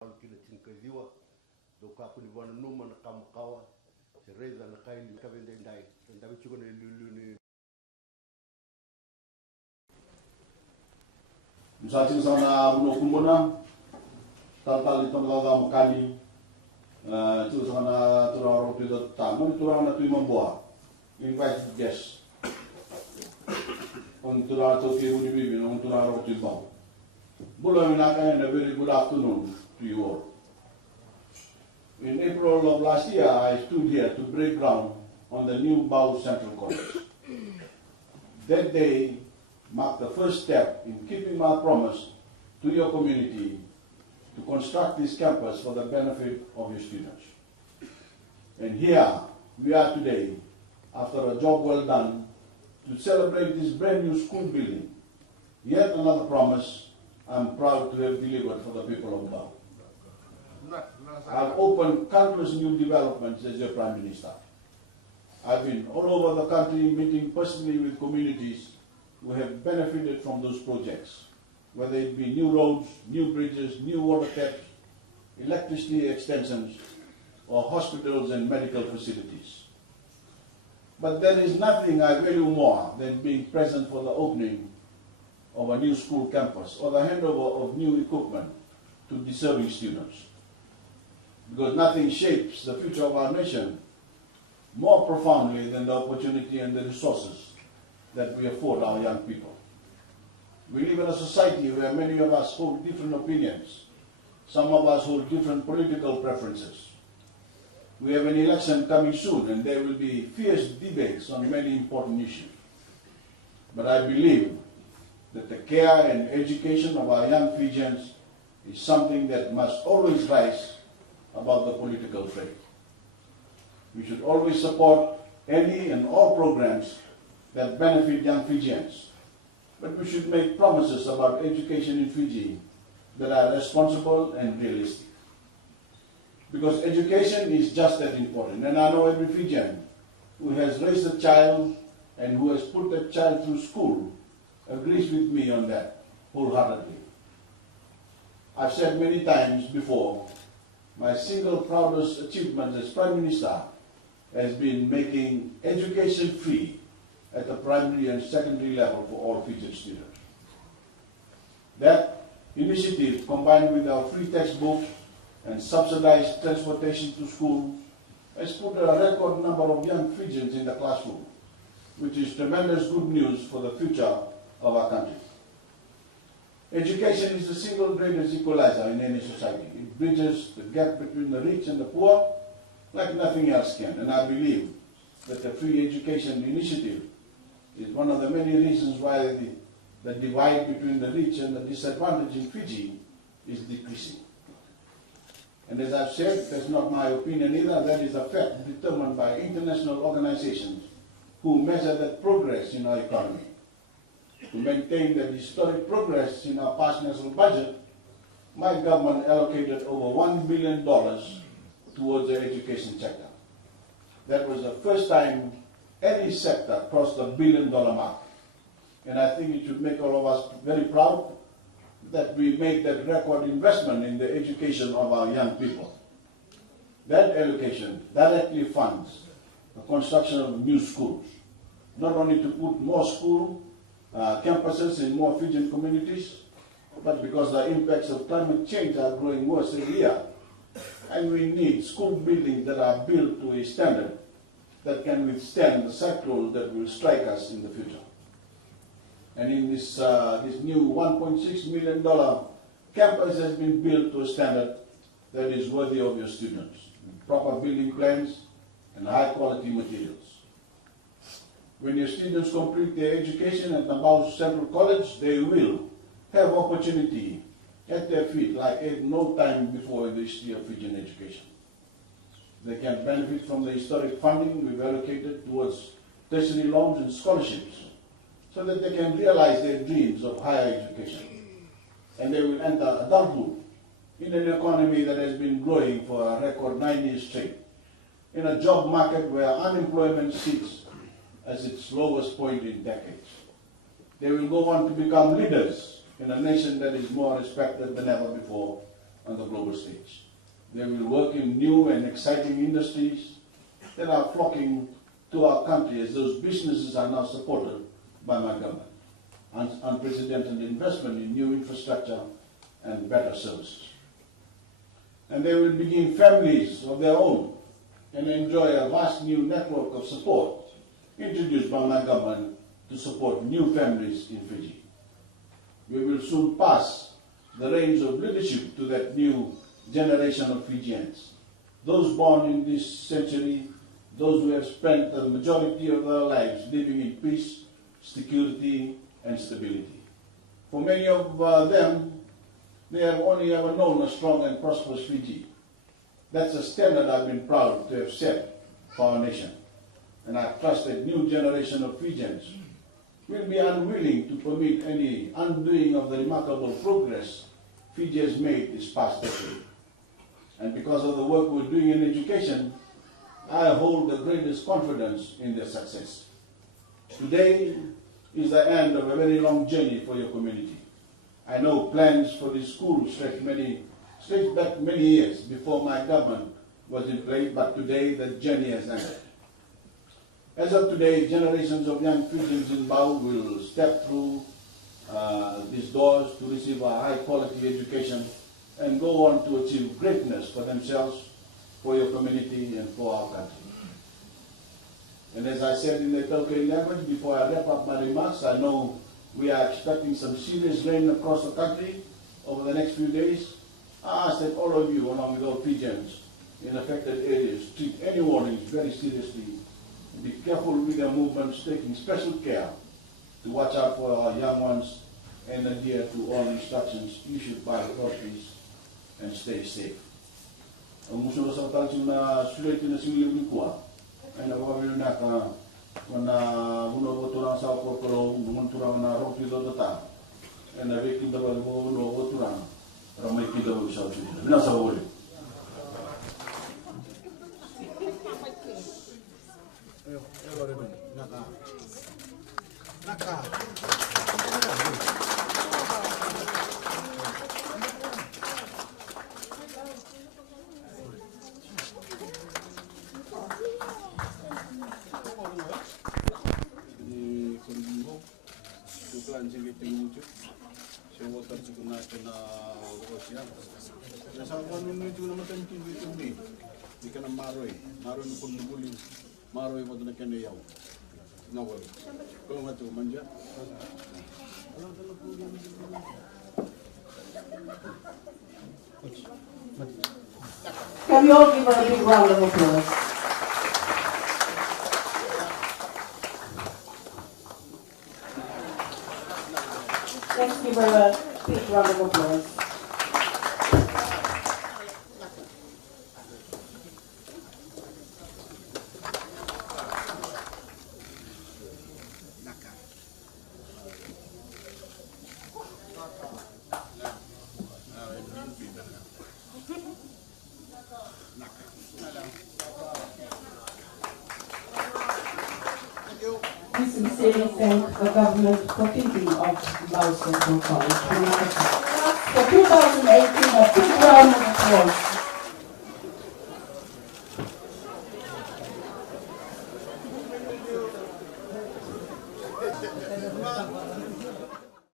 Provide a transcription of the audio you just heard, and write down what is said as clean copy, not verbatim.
kina tinkaziwa do ka puni wana numa na kamkawa se reza na kaili ka vende ndai ndawi chuko na lulu Msati sana buno kumona tal itu laga makani tu sana turang roti do tamu turang na tu membuat invite guest on turang to ki uni bibi on turang roti bau bulo minaka a very good afternoon to you all. In April of last year, I stood here to break ground on the new Bau Central College. That day marked the first step in keeping my promise to your community to construct this campus for the benefit of your students. And here we are today, after a job well done, to celebrate this brand new school building. Yet another promise I'm proud to have delivered for the people of Bau. I've opened countless new developments as your Prime Minister. I've been all over the country meeting personally with communities who have benefited from those projects, whether it be new roads, new bridges, new water taps, electricity extensions, or hospitals and medical facilities. But there is nothing I value more than being present for the opening of a new school campus or the handover of new equipment to deserving students. Because nothing shapes the future of our nation more profoundly than the opportunity and the resources that we afford our young people. We live in a society where many of us hold different opinions. Some of us hold different political preferences. We have an election coming soon and there will be fierce debates on many important issues. But I believe that the care and education of our young Fijians is something that must always rise above the political fray. We should always support any and all programs that benefit young Fijians, but we should make promises about education in Fiji that are responsible and realistic. Because education is just that important, and I know every Fijian who has raised a child and who has put that child through school agrees with me on that wholeheartedly. I've said many times before, my single proudest achievement as Prime Minister has been making education free at the primary and secondary level for all Fijian students. That initiative, combined with our free textbook and subsidized transportation to school, has put a record number of young Fijians in the classroom, which is tremendous good news for the future of our country. Education is the single greatest equalizer in any society. It bridges the gap between the rich and the poor like nothing else can. And I believe that the free education initiative is one of the many reasons why the divide between the rich and the disadvantaged in Fiji is decreasing. And as I've said, that's not my opinion either, that is a fact determined by international organizations who measure that progress in our economy. To maintain the historic progress in our past national budget, my government allocated over $1 billion towards the education sector. That was the first time any sector crossed the $1 billion mark. And I think it should make all of us very proud that we made that record investment in the education of our young people. That allocation directly funds the construction of new schools, not only to put more school campuses in more Fijian communities, but because the impacts of climate change are growing worse every year. And we need school buildings that are built to a standard that can withstand the cyclone that will strike us in the future. And in this new $1.6 million campus has been built to a standard that is worthy of your students, with proper building plans and high quality materials. When your students complete their education at the Bau Central College, they will have opportunity at their feet like at no time before in the history of Fijian education. They can benefit from the historic funding we've allocated towards tertiary loans and scholarships so that they can realize their dreams of higher education. And they will enter adulthood in an economy that has been growing for a record 9 years straight, in a job market where unemployment sits as its lowest point in decades. They will go on to become leaders in a nation that is more respected than ever before, on the global stage. They will work in new and exciting industries that are flocking to our country, as those businesses are now supported by my government. Unprecedented investment in new infrastructure and better services. And they will begin families of their own and enjoy a vast new network of support introduced by my government to support new families in Fiji. We will soon pass the reins of leadership to that new generation of Fijians. Those born in this century, those who have spent the majority of their lives living in peace, security, and stability. For many of them, they have only ever known a strong and prosperous Fiji. That's a standard I've been proud to have set for our nation. And I trust that new generation of Fijians will be unwilling to permit any undoing of the remarkable progress Fiji has made this past decade. And because of the work we're doing in education, I hold the greatest confidence in their success. Today is the end of a very long journey for your community. I know plans for this school stretch back many years before my government was in place, but today the journey has ended. As of today, generations of young Fijians in Bau will step through these doors to receive a high-quality education and go on to achieve greatness for themselves, for your community, and for our country. And as I said in the Tauke language, before I wrap up my remarks, I know we are expecting some serious rain across the country over the next few days. I ask that all of you, along with all Fijians in affected areas, treat any warnings very seriously. Be careful with your movements, taking special care to watch out for our young ones and adhere to all instructions issued by authorities and stay safe. Ang musuh sa tansing na sulit na singil bikuah, ay nawawi na ka na uno boturang sa portolo munturang na roti do data, ay nabikin daw mo uno boturang ramai kita bo sa sini. Bina sa boleh. Maroy mo na kanya yaw. Nawal. Kung nga ito, manja. Can we all give her a big round of applause? Let's give her a big round of applause. We sincerely thank the government for thinking of Bau Central College. For 2018, a big round of applause.